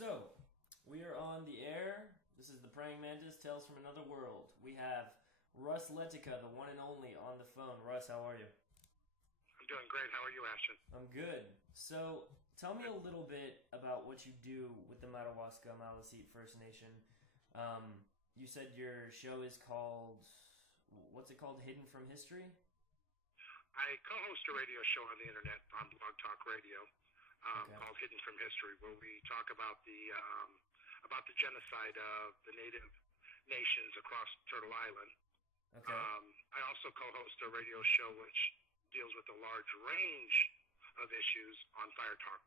So, we are on the air. This is the Praying Mantis, Tales from Another World. We have Russ Letica, the one and only, on the phone. Russ, how are you? I'm doing great. How are you, Ashton? I'm good. So, tell me a little bit about what you do with the Madawaska Maliseet First Nation. You said your show is called, what's it called, Hidden from History? I co-host a radio show on the internet on Blog Talk Radio called Hidden from History, where we talk about the genocide of the native nations across Turtle Island. Okay. I also co-host a radio show which deals with a large range of issues on Fire Talk.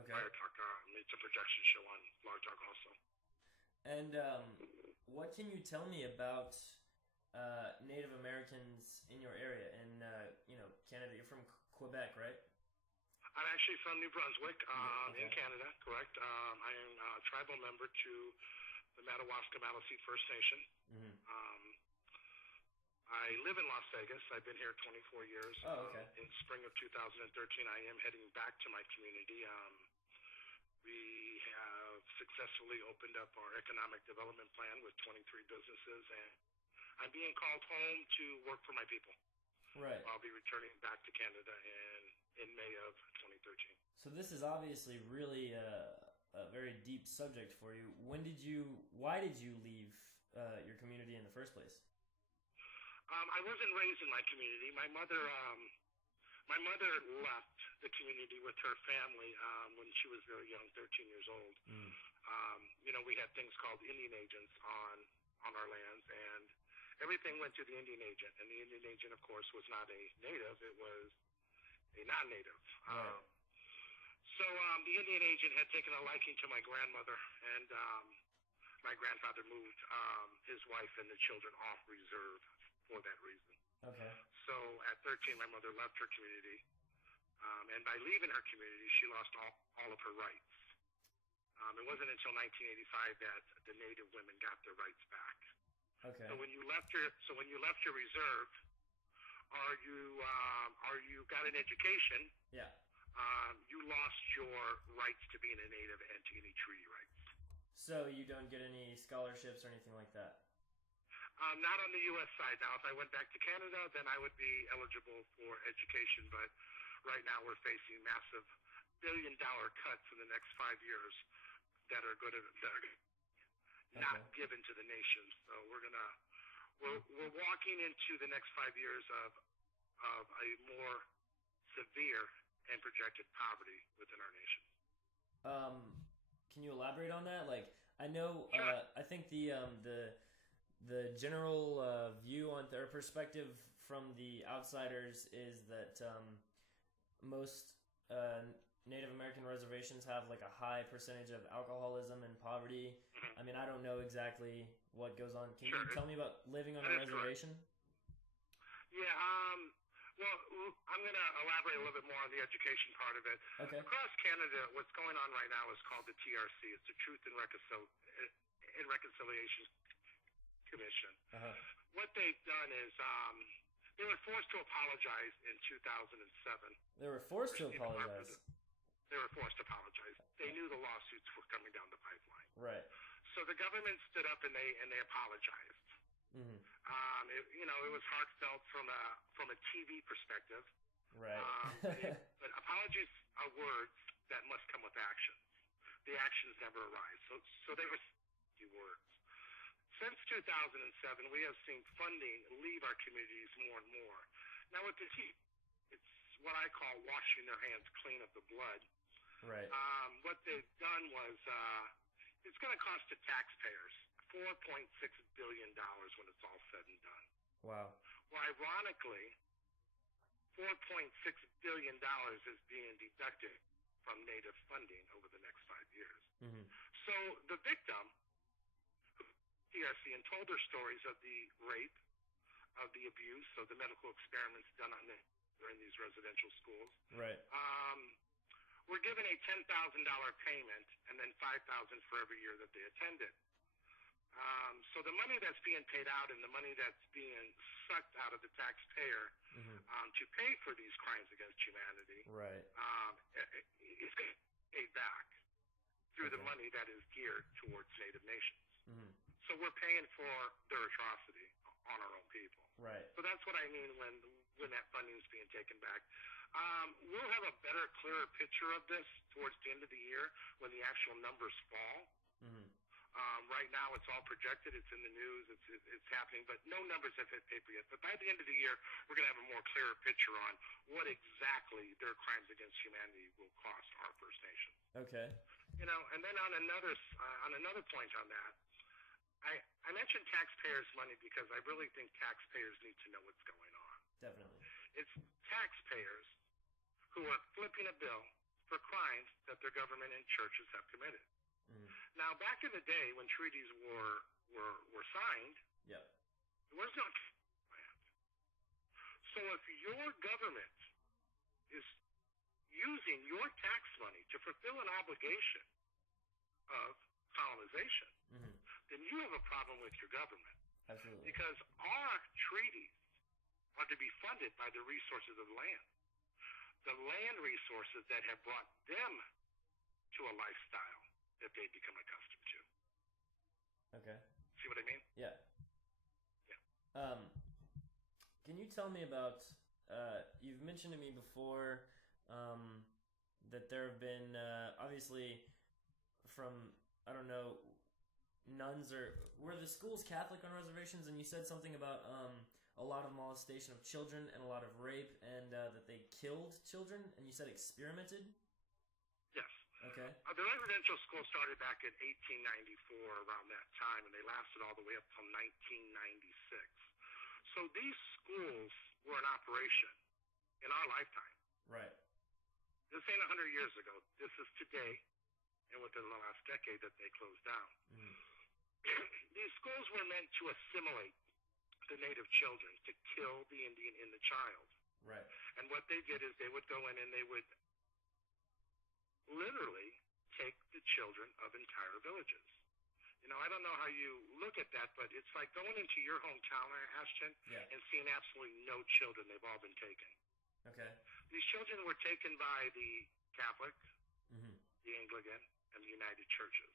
Okay. Fire Talk, it's a projection show on Blog Talk also. And what can you tell me about Native Americans in your area in Canada? You're from Quebec, right? I'm actually from New Brunswick, in Canada, correct. I am a tribal member to the Madawaska Maliseet First Nation. Mm-hmm. I live in Las Vegas. I've been here 24 years. Oh, okay. In spring of 2013, I am heading back to my community. We have successfully opened up our economic development plan with 23 businesses, and I'm being called home to work for my people. Right. I'll be returning back to Canada in May of 2013. So this is obviously really a very deep subject for you. Why did you leave your community in the first place? I wasn't raised in my community. My mother left the community with her family when she was very young, 13 years old. Mm. We had things called Indian agents on our lands, and everything went to the Indian agent. And the Indian agent, of course, was not a native; it was a non-native. Right. So the Indian agent had taken a liking to my grandmother, and my grandfather moved his wife and the children off reserve for that reason. Okay. So at 13, my mother left her community, and by leaving her community, she lost all of her rights. It wasn't until 1985 that the Native women got their rights back. Okay. So when you left your reserve, or you got an education, yeah, you lost your rights to being a Native and to any treaty rights. So you don't get any scholarships or anything like that? Not on the U.S. side. Now, if I went back to Canada, then I would be eligible for education. But right now, we're facing massive billion-dollar cuts in the next 5 years that are not given to the nation. So we're walking into the next 5 years of a more severe and projected poverty within our nation. Can you elaborate on that? Like, I know, sure. I think the general view on their perspective from the outsiders is that most Native American reservations have like a high percentage of alcoholism and poverty. Mm-hmm. I mean, I don't know exactly what goes on. Can you tell me about living on a reservation? Correct. Yeah, well, I'm going to elaborate a little bit more on the education part of it. Okay. Across Canada, what's going on right now is called the TRC. It's the Truth and Reconciliation Commission. Uh-huh. What they've done is they were forced to apologize in 2007. They were forced to apologize? They were forced to apologize. They knew the lawsuits were coming down the pipeline. Right. So the government stood up and they apologized. Mm-hmm. It was heartfelt from a TV perspective. Right. But apologies are words that must come with actions. The actions never arise. So they were words. Since 2007, we have seen funding leave our communities more and more. Now with the it's what I call washing their hands clean of the blood. Right. What they've done was it's going to cost the taxpayers $4.6 billion when it's all said and done. Wow. Well, ironically, $4.6 billion is being deducted from Native funding over the next 5 years. Mm-hmm. So the victim, TRC, and told their stories of the rape, of the abuse, of the medical experiments done on them in these residential schools. Right. We're given a $10,000 payment and then $5,000 for every year that they attended. So the money that's being paid out and the money that's being sucked out of the taxpayer to pay for these crimes against humanity, right, it's going to be paid back. through the Okay. money that is geared towards Native nations. Mm-hmm. So we're paying for their atrocity on our own people. Right. So that's what I mean when that funding is being taken back. We'll have a better, clearer picture of this towards the end of the year when the actual numbers fall. Mm-hmm. Right now, it's all projected. It's in the news. It's happening, but no numbers have hit paper yet. But by the end of the year, we're going to have a more clearer picture on what exactly their crimes against humanity will cost our First Nations. Okay. You know, and then on another point on that, I mentioned taxpayers' money because I really think taxpayers need to know what's going on. Definitely. It's taxpayers who are flipping a bill for crimes that their government and churches have committed. Mm-hmm. Now, back in the day when treaties were signed, Yep. there was no land. So if your government is using your tax money to fulfill an obligation of colonization, Mm-hmm. then you have a problem with your government. Absolutely. Because our treaties are to be funded by the resources of land. The land resources that have brought them to a lifestyle that they've become accustomed to. Okay. See what I mean? Yeah. Yeah. Can you tell me about? You've mentioned to me before that there have been obviously from I don't know nuns or were the schools Catholic on reservations, and you said something about a lot of molestation of children and a lot of rape, and that they killed children, and you said experimented. Yes. Okay. The residential school started back in 1894, around that time, and they lasted all the way up till 1996. So these schools were in operation in our lifetime. Right. This ain't 100 years ago. This is today, and within the last decade that they closed down. Mm-hmm. These schools were meant to assimilate the native children, to kill the Indian in the child. Right. And what they did is they would go in and they would literally take the children of entire villages. You know, I don't know how you look at that, but it's like going into your hometown, Ashton, Yeah. and seeing absolutely no children. They've all been taken. Okay. These children were taken by the Catholic, Mm-hmm. the Anglican, and the United Churches.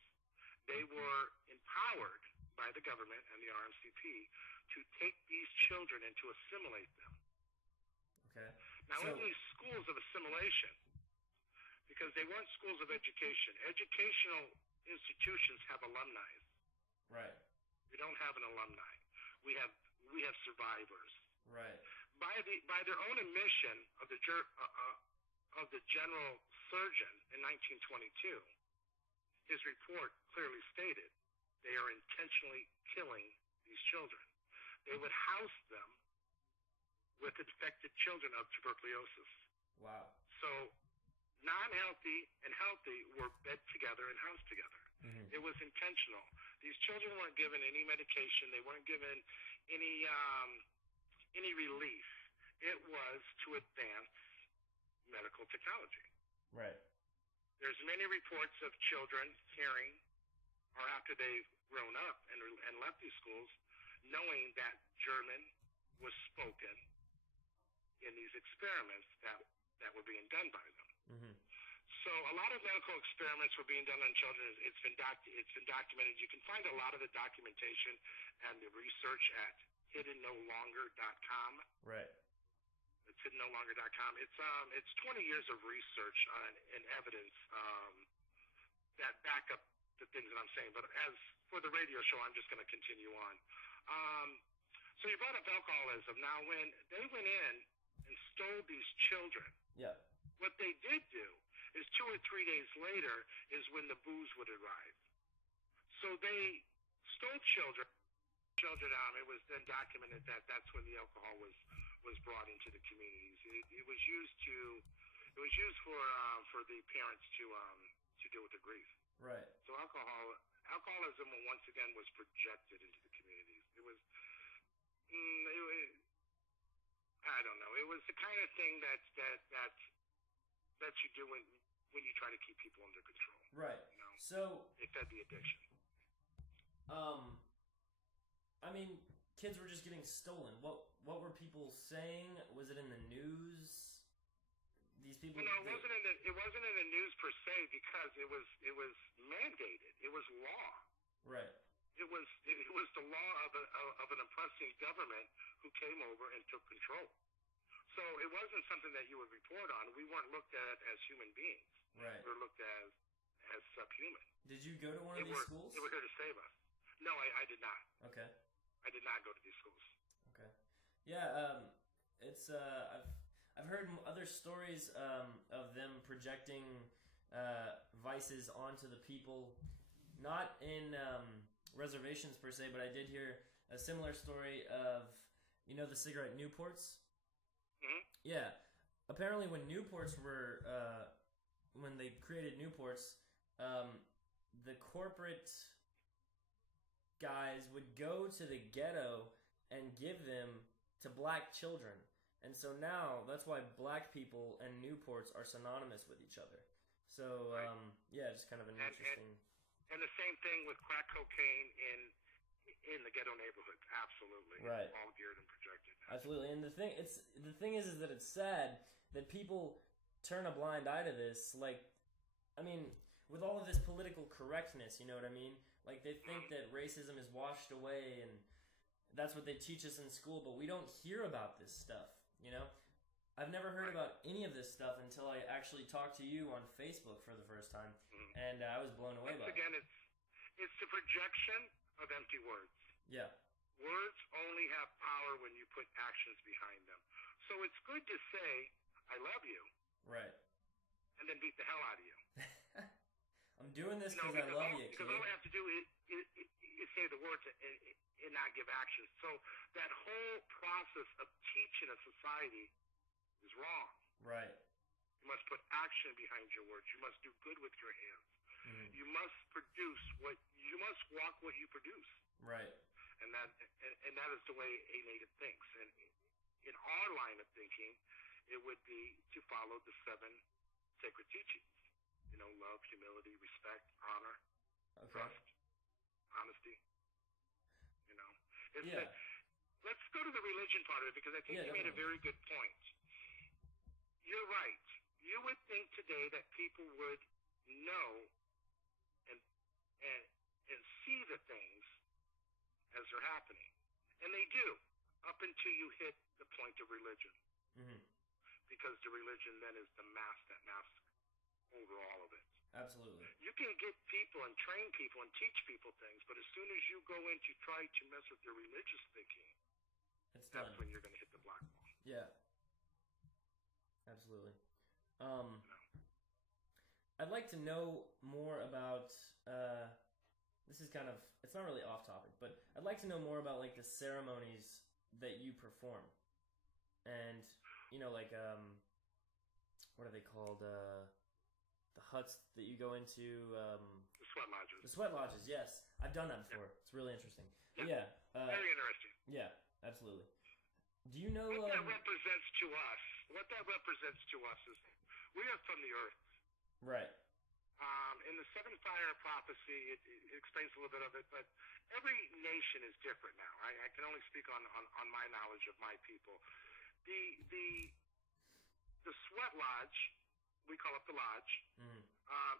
They were empowered by the government and the RMCP to take these children and to assimilate them. Okay. Now, So- in these schools of assimilation, because they weren't schools of education, educational institutions have alumni. Right. We don't have an alumni. We have survivors. Right. By their own admission of the general surgeon in 1922, his report clearly stated they are intentionally killing these children. They would house them with infected children of tuberculosis. Wow. So non-healthy and healthy were bed together and housed together. Mm-hmm. It was intentional. These children weren't given any medication. They weren't given any relief. It was to advance medical technology. Right. There's many reports of children hearing, or after they've grown up and left these schools, knowing that German was spoken in these experiments that were being done by them. Mm-hmm. So a lot of medical experiments were being done on children. It's been documented. You can find a lot of the documentation and the research at hiddennolonger.com. Right. It's hiddennolonger.com. It's 20 years of research and evidence that back up the things that I'm saying. But as for the radio show, I'm just going to continue on. So you brought up alcoholism. Now, when they went in and stole these children, Yeah. what they did do is 2 or 3 days later is when the booze would arrive. So they stole children. It was then documented that that's when the alcohol was brought into the communities. It was used for the parents to deal with the grief. Right. So alcoholism once again was projected into the communities. It was I don't know. It was the kind of thing that you do when you try to keep people under control. Right. You know? So It fed the addiction. I mean, kids were just getting stolen. What were people saying? Was it in the news? These these people. Well, no, it wasn't in the news per se because it was mandated. It was law. Right. It was the law of an oppressing government who came over and took control. So it wasn't something that you would report on. We weren't looked at as human beings. Right. We were looked at as subhuman. Did you go to one of these schools? They were here to save us. No, I did not. Okay. I did not go to these schools. Okay. Yeah. It's I've heard other stories of them projecting vices onto the people, not in reservations per se, but I did hear a similar story of the cigarette Newports. Mm-hmm. Yeah. Apparently, when Newports were when they created Newports, the corporate guys would go to the ghetto and give them to black children. And so now that's why black people and Newports are synonymous with each other. So right. Yeah, just kind of an interesting. And the same thing with crack cocaine in the ghetto neighborhoods. Absolutely, right. All geared and projected. Absolutely, and the thing is that it's sad that people turn a blind eye to this. Like, I mean, with all of this political correctness, you know what I mean? Like, they think that racism is washed away, and that's what they teach us in school, but we don't hear about this stuff, you know? I've never heard about any of this stuff until I actually talked to you on Facebook for the first time, and I was blown away by it. Once again, it's the projection of empty words. Yeah. Words only have power when you put actions behind them. So it's good to say, I love you. Right. And then beat the hell out of you. I'm doing this because I love you, kid. Because all I have to do is say the words and not give action. So that whole process of teaching a society is wrong. Right. You must put action behind your words. You must do good with your hands. Mm-hmm. You must you must walk what you produce. Right. And that is the way a native thinks. And in our line of thinking, it would be to follow the 7 sacred teachings. Love, humility, respect, honor, trust, honesty. Let's go to the religion part of it, because I think you made a very good point. You're right. You would think today that people would know and see the things as they're happening. And they do, up until you hit the point of religion. Mm-hmm. Because the religion then is the mask that masks over all of it. Absolutely. You can get people and train people and teach people things, but as soon as you go in to try to mess with their religious thinking, that's when you're going to hit the black ball. Yeah. Absolutely. I'd like to know more about, this is kind of, it's not really off topic, but I'd like to know more about, like, the ceremonies that you perform. And, what are they called? The huts that you go into. The sweat lodges. The sweat lodges, yes. I've done that before. Yeah. It's really interesting. Yeah. Very interesting. Yeah, absolutely. Do you know... What that represents to us is we are from the earth. Right. In the 7 fire prophecy, it explains a little bit of it, but every nation is different now. I can only speak on my knowledge of my people. The sweat lodge, we call it the lodge. Mm-hmm.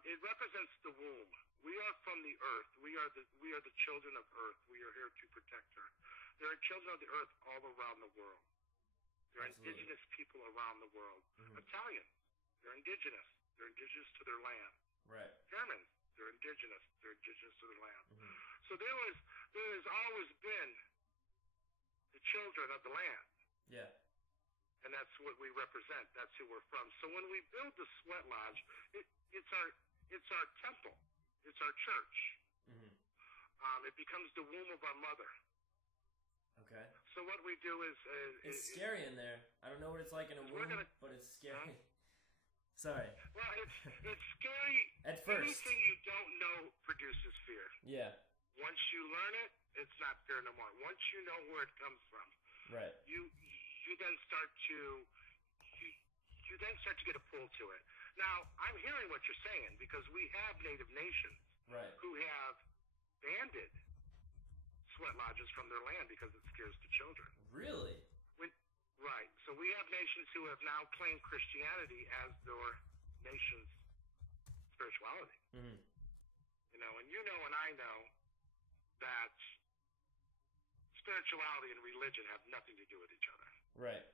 It represents the womb. We are from the earth. We are the children of earth. We are here to protect her. There are children of the earth all around the world. There are indigenous people around the world. Mm-hmm. Italians, they're indigenous. They're indigenous to their land. Right. Germans, they're indigenous. They're indigenous to their land. Mm-hmm. So there has always been the children of the land. Yeah. And that's what we represent. That's who we're from. So when we build the sweat lodge, it's our temple. It's our church. Mm-hmm. It becomes the womb of our mother. Okay. So what we do is... it's scary in there. I don't know what it's like in a womb, but it's scary. Sorry. Well, it's scary. At first. Anything you don't know produces fear. Yeah. Once you learn it, it's not fear no more. Once you know where it comes from, right. You then start to get a pull to it. Now, I'm hearing what you're saying, because we have native nations who have banded sweat lodges from their land because it scares the children. Really? Right. So we have nations who have now claimed Christianity as their nation's spirituality. Mm-hmm. You know, and you know and I know that spirituality and religion have nothing to do with each other. Right.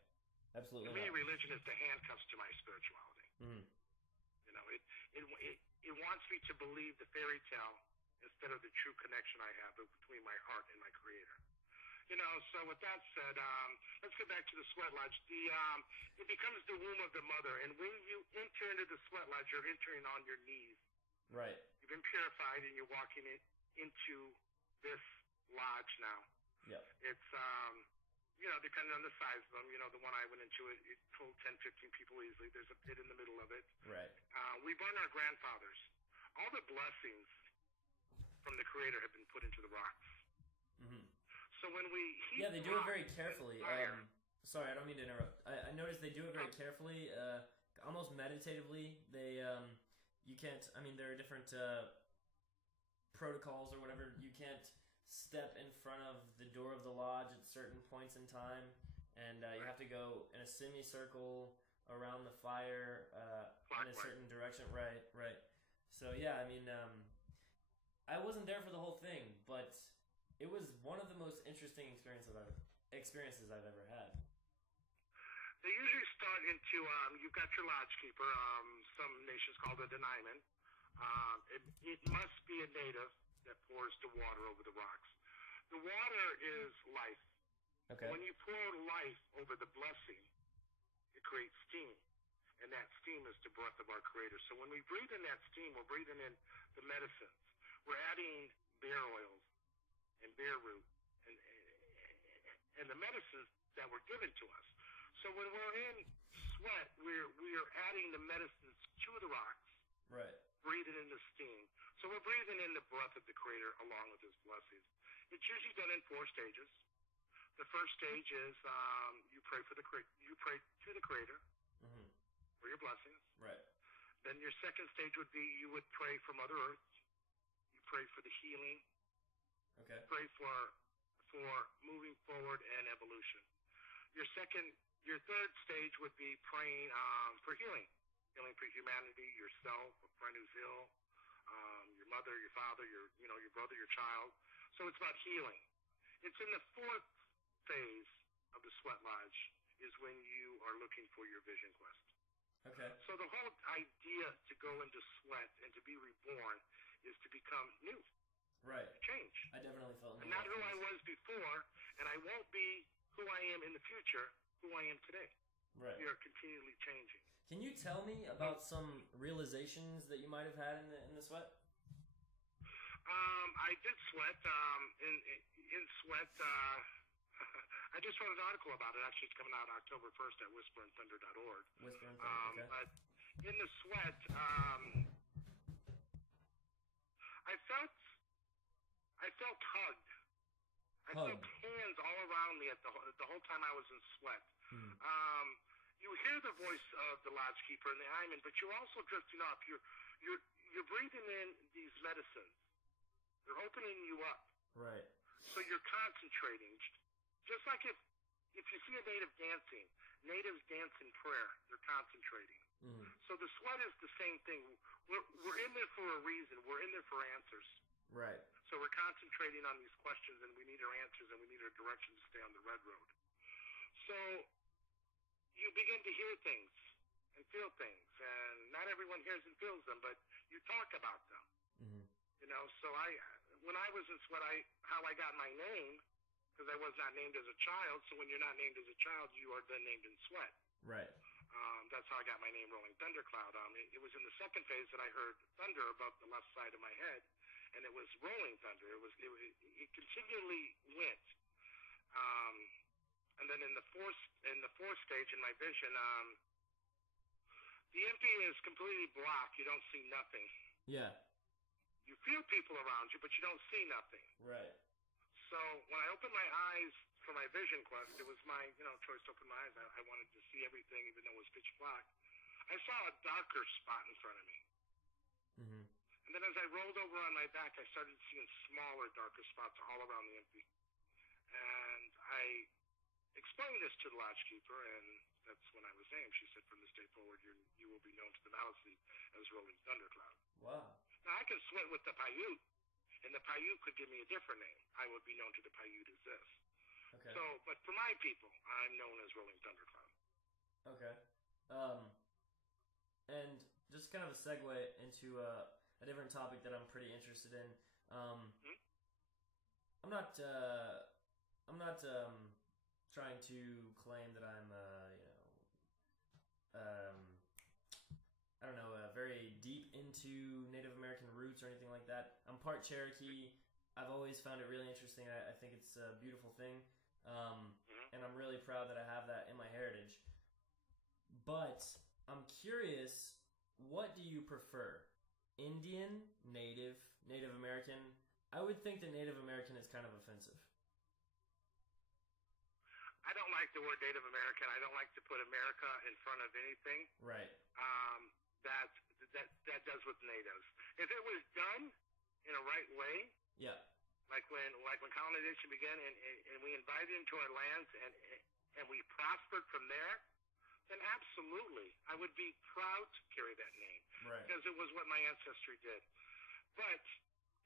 Absolutely. To me, not. religion is the handcuffs to my spirituality. Mm-hmm. You know, it wants me to believe the fairy tale instead of the true connection I have between my heart and my Creator. You know, so with that said, let's get back to the sweat lodge. It becomes the womb of the mother, and when you enter into the sweat lodge, you're entering on your knees. Right. You've been purified, and you're walking into this lodge now. Yep. It's, you know, depending on the size of them, you know, the one I went into, it pulled 10, 15 people easily. There's a pit in the middle of it. Right. We burn our grandfathers. All the blessings from the Creator have been put into the rocks. Mm-hmm. So when we heat they do it very carefully. Sorry, I don't mean to interrupt. I noticed they do it very carefully, almost meditatively. They, you can't. I mean, there are different protocols or whatever. You can't step in front of the door of the lodge at certain points in time, and you have to go in a semicircle around the fire in a certain direction. Right, right. So yeah, I mean, I wasn't there for the whole thing, but it was one of the most interesting experiences I've ever had. They usually start into, you've got your lodge keeper, some nations call it an Iman. It must be a native that pours the water over the rocks. The water is life. Okay. When you pour life over the blessing, it creates steam. And that steam is the breath of our Creator. So when we breathe in that steam, we're breathing in the medicines. We're adding bear oils and bear root and the medicines that were given to us. So when we're in sweat, we are adding the medicines to the rocks. Right. Breathing in the steam. So we're breathing in the breath of the Creator along with His blessings. It's usually done in 4 stages. The first stage is you pray to the Creator mm-hmm. for your blessings. Right. Then your second stage would be you would pray for Mother Earth. You pray for the healing. Okay. Pray for moving forward and evolution. Your third stage would be praying for healing for humanity, yourself, a friend who's ill, your mother, your father, your brother, your child. So it's about healing. It's in the 4th phase of the sweat lodge is when you are looking for your vision quest. Okay. So the whole idea to go into sweat and to be reborn is to become new. Right. Change. I definitely felt I'm not who I was before, and I won't be who I am in the future, who I am today. Right. We are continually changing. Can you tell me about some realizations that you might have had in the sweat? I did sweat. In sweat, I just wrote an article about it. Actually, it's coming out October 1st at whisperandthunder.org. Whisper and Thunder, okay. But in the sweat, I felt hugged. I felt hands all around me the whole time I was in sweat. Hmm. You hear the voice of the lodge keeper and the Iman, but you're also drifting up. You're breathing in these medicines. They're opening you up. Right. So you're concentrating. Just like if you see a native dancing, natives dance in prayer. They're concentrating. Mm. So the sweat is the same thing. We're in there for a reason. We're in there for answers. Right. So we're concentrating on these questions, and we need our answers, and we need our direction to stay on the red road. So you begin to hear things and feel things, and not everyone hears and feels them, but you talk about them. Mm-hmm. You know, so when I was in sweat, how I got my name, because I was not named as a child, so when you're not named as a child, you are then named in sweat. Right. That's how I got my name, Rolling Thundercloud. It was in the second phase that I heard thunder above the left side of my head, and it was rolling thunder. It continually went. And then in the fourth stage in my vision, the empty is completely blocked. You don't see nothing. Yeah. You feel people around you, but you don't see nothing. Right. So when I opened my eyes for my vision quest, it was my choice to open my eyes. I wanted to see everything, even though it was pitch black. I saw a darker spot in front of me. Mm-hmm. And then as I rolled over on my back, I started seeing smaller, darker spots all around the empty. And explained this to the lodgekeeper, and that's when I was named. She said, from this day forward, you will be known to the Maliseet as Rolling Thundercloud. Wow. Now, I can split with the Paiute, and the Paiute could give me a different name. I would be known to the Paiute as this. Okay. So, but for my people, I'm known as Rolling Thundercloud. Okay. And just kind of a segue into a different topic that I'm pretty interested in. I'm not trying to claim that I'm I don't know, very deep into Native American roots or anything like that. I'm part Cherokee. I've always found it really interesting. I think it's a beautiful thing, and I'm really proud that I have that in my heritage. But I'm curious, what do you prefer? Indian, Native, Native American? I would think that Native American is kind of offensive. I don't like the word Native American. I don't like to put America in front of anything. Right. That does with natives. If it was done in a right way, yeah, like when colonization began and we invited into our lands and we prospered from there, then absolutely I would be proud to carry that name, right? Because it was what my ancestry did. But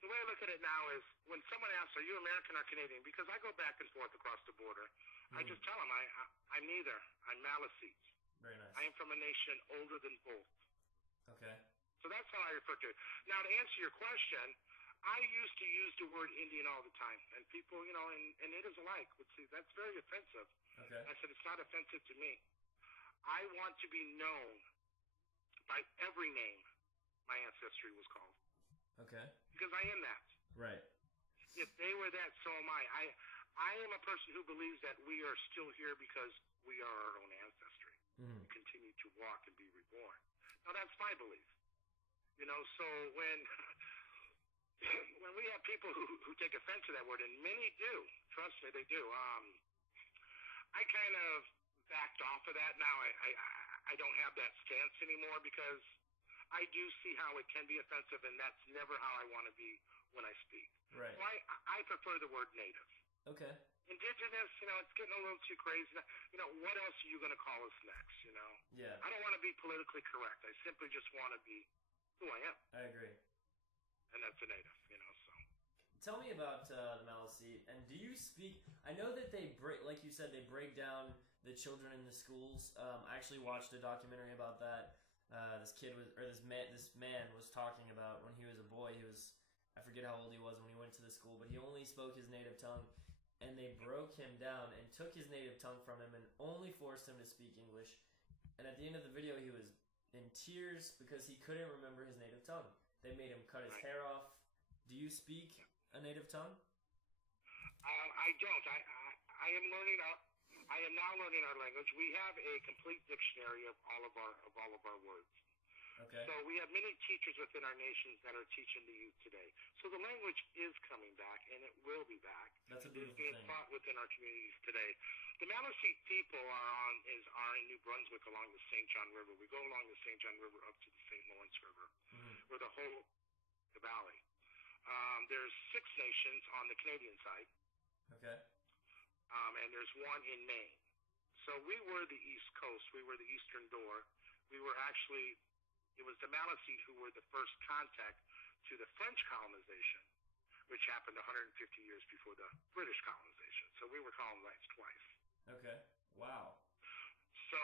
the way I look at it now is when someone asks, "Are you American or Canadian?" Because I go back and forth across the border, I just tell them I'm neither. I'm Maliseet. Very nice. I am from a nation older than both. Okay. So that's how I refer to it. Now, to answer your question, I used to use the word Indian all the time, and people, and natives alike would say that's very offensive. Okay. I said it's not offensive to me. I want to be known by every name my ancestry was called. Okay. Because I am that. Right. If they were that, so am I. I am a person who believes that we are still here because we are our own ancestry. Mm-hmm. We continue to walk and be reborn. Now, that's my belief. So when we have people who take offense to that word, and many do, trust me, they do, I kind of backed off of that now. I don't have that stance anymore because I do see how it can be offensive, and that's never how I want to be when I speak. Right. So I prefer the word native. Okay. Indigenous, it's getting a little too crazy. What else are you going to call us next, Yeah. I don't want to be politically correct. I simply just want to be who I am. I agree. And that's a native, so. Tell me about the Maliseet, and do you speak, I know that they break, like you said, they break down the children in the schools. I actually watched a documentary about that. This man was talking about when he was a boy, I forget how old he was when he went to the school, but he only spoke his native tongue. And they broke him down and took his native tongue from him and only forced him to speak English. And at the end of the video, he was in tears because he couldn't remember his native tongue. They made him cut his hair off. Do you speak a native tongue? I don't. I am learning. I am now learning our language. We have a complete dictionary of all of our words. Okay. So we have many teachers within our nations that are teaching the youth today. So the language is coming back, and it will be back. That's a beautiful thing. It's being taught within our communities today. The Maliseet people are in New Brunswick along the St. John River. We go along the St. John River up to the St. Lawrence River, where the whole valley. There's 6 nations on the Canadian side. Okay. And there's one in Maine. So we were the East Coast. We were the Eastern Door. We were actually. It was the Maliseet who were the first contact to the French colonization, which happened 150 years before the British colonization. So we were colonized twice. Okay. Wow. So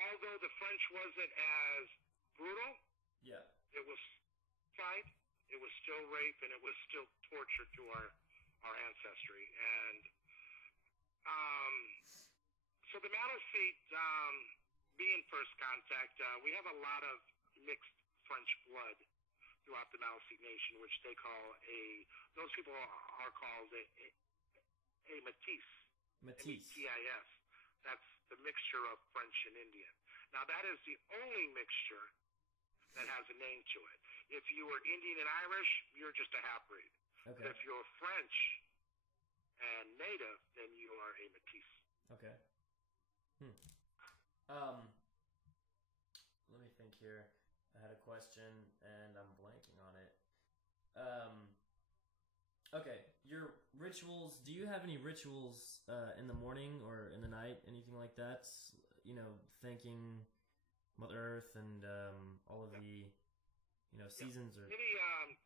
although the French wasn't as brutal, yeah, it was fight, it was still rape, and it was still torture to our ancestry. And so the Maliseet, being first contact, we have a lot of mixed French blood throughout the Maliseet Nation, which they call those people are called a Métis. Métis. M-E-T-I-S. That's the mixture of French and Indian. Now, that is the only mixture that has a name to it. If you were Indian and Irish, you're just a half-breed. Okay. If you're French and Native, then you are a Métis. Okay. Let me think here. I had a question and I'm blanking on it. Okay, rituals. Do you have any rituals in the morning or in the night? Anything like that? You know, thanking Mother Earth and all of the seasons or many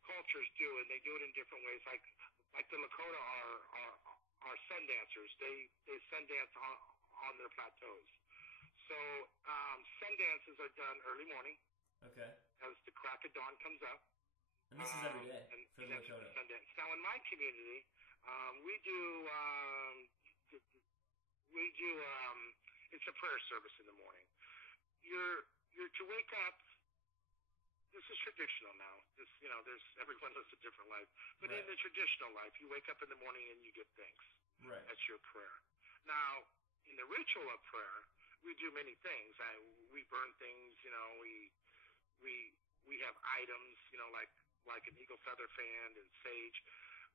cultures do, and they do it in different ways. Like the Lakota are sun dancers. They sun dance on their plateaus. So sun dances are done early morning. Okay. As the crack of dawn comes up. And this is every day for the Lakota. Sun dance. Now in my community, we do it's a prayer service in the morning. You're to wake up. This is traditional now. There's everyone lives a different life. But in the traditional life, you wake up in the morning and you give thanks. Right. That's your prayer. Now, in the ritual of prayer, we do many things. We burn things. We have items. Like an eagle feather fan and sage.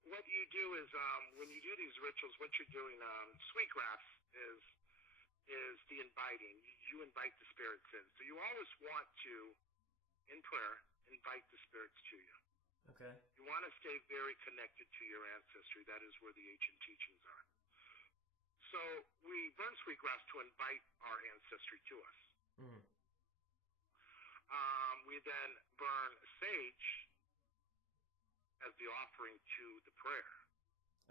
What you do is when you do these rituals, what you're doing, sweetgrass is the inviting. You invite the spirits in. So you always want to, in prayer, invite the spirits to you. Okay. You want to stay very connected to your ancestry. That is where the ancient teachings are. So we burn sweetgrass to invite our ancestry to us. Mm. We then burn sage as the offering to the prayer.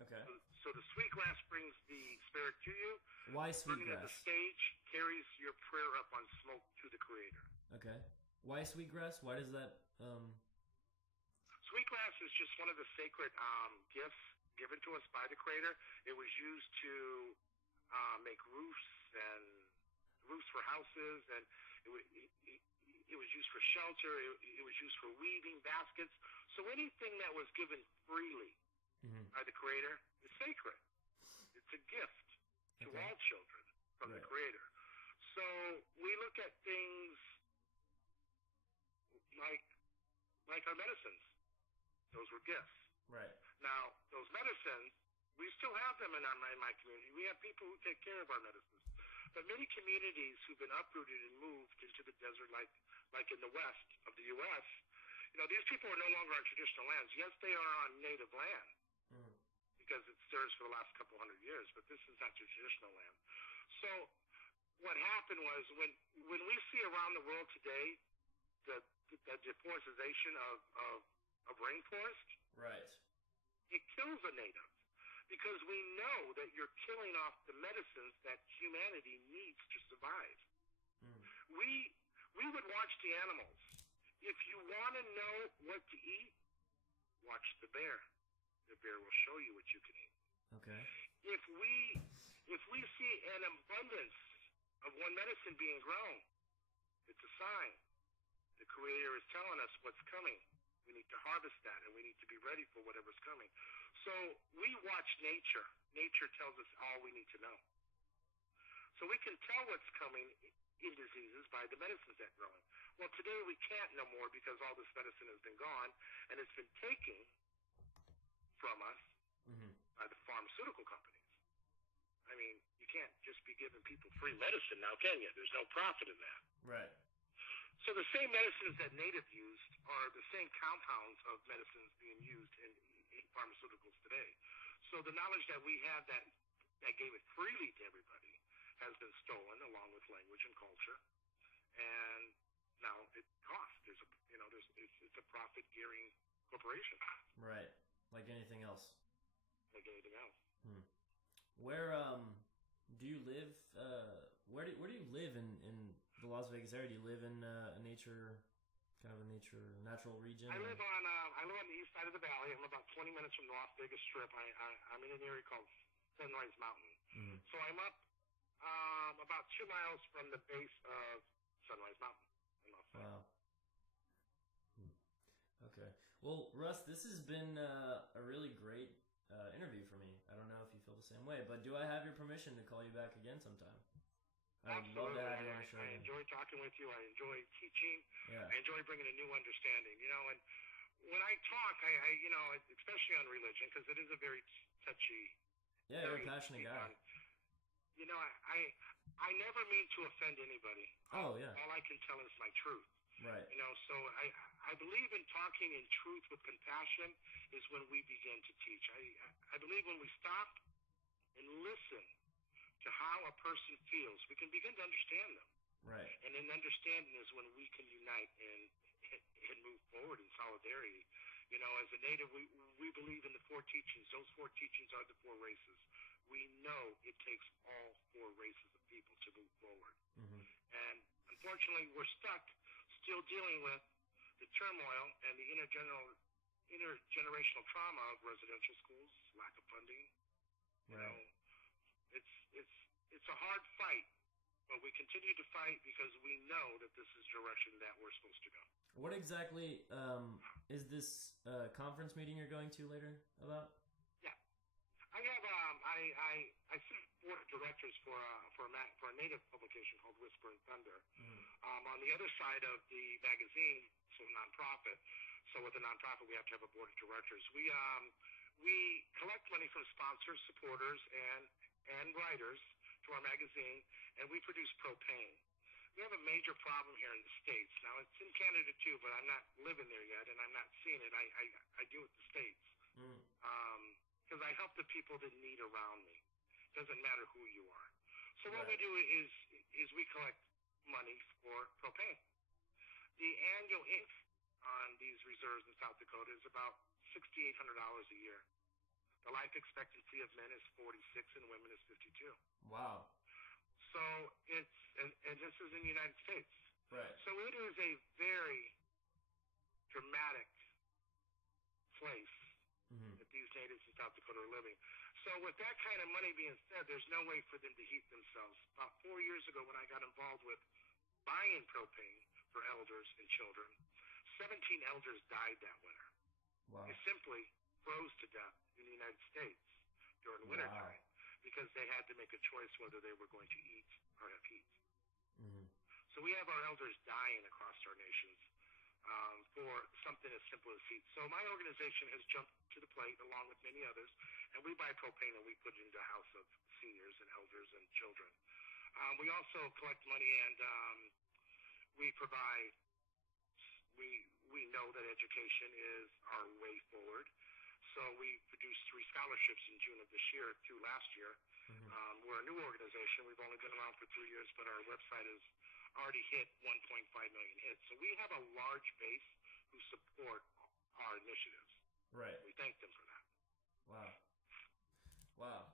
Okay. So the sweetgrass brings the spirit to you. Why sweetgrass? Burning at the stage carries your prayer up on smoke to the Creator. Okay. Why sweetgrass? Why does that? Sweetgrass is just one of the sacred gifts given to us by the Creator. It was used to make roofs for houses, and it was used for shelter. It was used for weaving baskets. So anything that was given freely by the Creator is sacred. It's a gift to all children from the Creator. So we look at things like our medicines. Those were gifts. Right. Now, those medicines, we still have them in my community. We have people who take care of our medicines. But many communities who've been uprooted and moved into the desert, like in the west of the U.S., these people are no longer on traditional lands. Yes, they are on native land because it's theirs for the last couple hundred years, but this is not your traditional land. So what happened was when we see around the world today the deforestation of rainforest, right, it kills a native. Because we know that you're killing off the medicines that humanity needs to survive. We would watch the animals. If you want to know what to eat, watch the bear. The bear will show you what you can eat. Okay. If we see an abundance of one medicine being grown, it's a sign. The Creator is telling us what's coming. We need to harvest that, and we need to be ready for whatever's coming. So we watch nature. Nature tells us all we need to know. So we can tell what's coming in diseases by the medicines that grow. Well, today we can't no more because all this medicine has been gone, and it's been taken from us by the pharmaceutical companies. I mean, you can't just be giving people free medicine now, can you? There's no profit in that. Right. So the same medicines that native used are the same compounds of medicines being used in pharmaceuticals today. So the knowledge that we have that gave it freely to everybody has been stolen along with language and culture, and now it costs. It's a profit gearing corporation. Right, like anything else. Like anything else. Where do you live? Where do you live in the Las Vegas area? Do you live in a natural region? I live on the east side of the valley. I'm about 20 minutes from the Las Vegas Strip. I'm in an area called Sunrise Mountain. So I'm up about 2 miles from the base of Sunrise Mountain. Wow. Okay. Well, Russ, this has been a really great interview for me. I don't know if you feel the same way, but do I have your permission to call you back again sometime? Absolutely. Love to have you on the show. I enjoy talking with you. I enjoy teaching. Yeah. I enjoy bringing a new understanding. And when I talk, I especially on religion, because it is a very touchy. Yeah, you're a passionate guy. I never mean to offend anybody. Oh, yeah. All I can tell is my truth. Right. So I believe in talking in truth with compassion is when we begin to teach. I believe when we stop and listen to how a person feels, we can begin to understand them. Right. And in understanding is when we can unite and move forward in solidarity. As a Native, we believe in the four teachings. Those four teachings are the four races. We know it takes all four races of people to move forward. Mm-hmm. And unfortunately, we're stuck still dealing with the turmoil and the intergenerational trauma of residential schools, lack of funding. Right. It's a hard fight, but we continue to fight because we know that this is the direction that we're supposed to go. What exactly is this conference meeting you're going to later about? Yeah, I have I sit board of directors for a Native publication called Whisper and Thunder. Mm-hmm. On the other side of the magazine, so nonprofit. So with a nonprofit, we have to have a board of directors. We collect money from sponsors, supporters, and writers to our magazine, and we produce propane. We have a major problem here in the States. Now, it's in Canada too, but I'm not living there yet, and I'm not seeing it. I deal with the States. Because I help the people that need around me. Doesn't matter who you are. So what we do is we collect money for propane. The annual income on these reserves in South Dakota is about $6,800 a year. The life expectancy of men is 46 and women is 52. Wow. So and this is in the United States. Right. So it is a very dramatic place that these natives in South Dakota are living. So with that kind of money being said, there's no way for them to heat themselves. About 4 years ago when I got involved with buying propane for elders and children, 17 elders died that winter. Wow. They simply froze to death in the United States during wintertime because they had to make a choice whether they were going to eat or have heat. Mm-hmm. So we have our elders dying across our nations for something as simple as heat. So my organization has jumped to the plate along with many others, and we buy propane and we put it into the house of seniors and elders and children. We also collect money and we provide. We know that education is our way forward. So we produced 3 scholarships in June of this year through last year. Mm-hmm. We're a new organization. We've only been around for 3 years, but our website has already hit 1.5 million hits. So we have a large base who support our initiatives. Right. We thank them for that. Wow.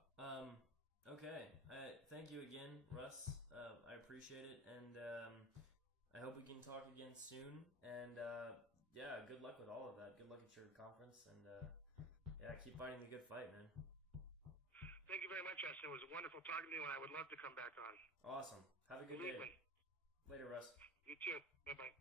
Okay. Thank you again, Russ. I appreciate it, and I hope we can talk again soon. And yeah, good luck with all of that. Good luck at your conference, and yeah, keep fighting the good fight, man. Thank you very much, Justin. It was wonderful talking to you, and I would love to come back on. Awesome. Have a good day. Later, Russ. You too. Bye-bye.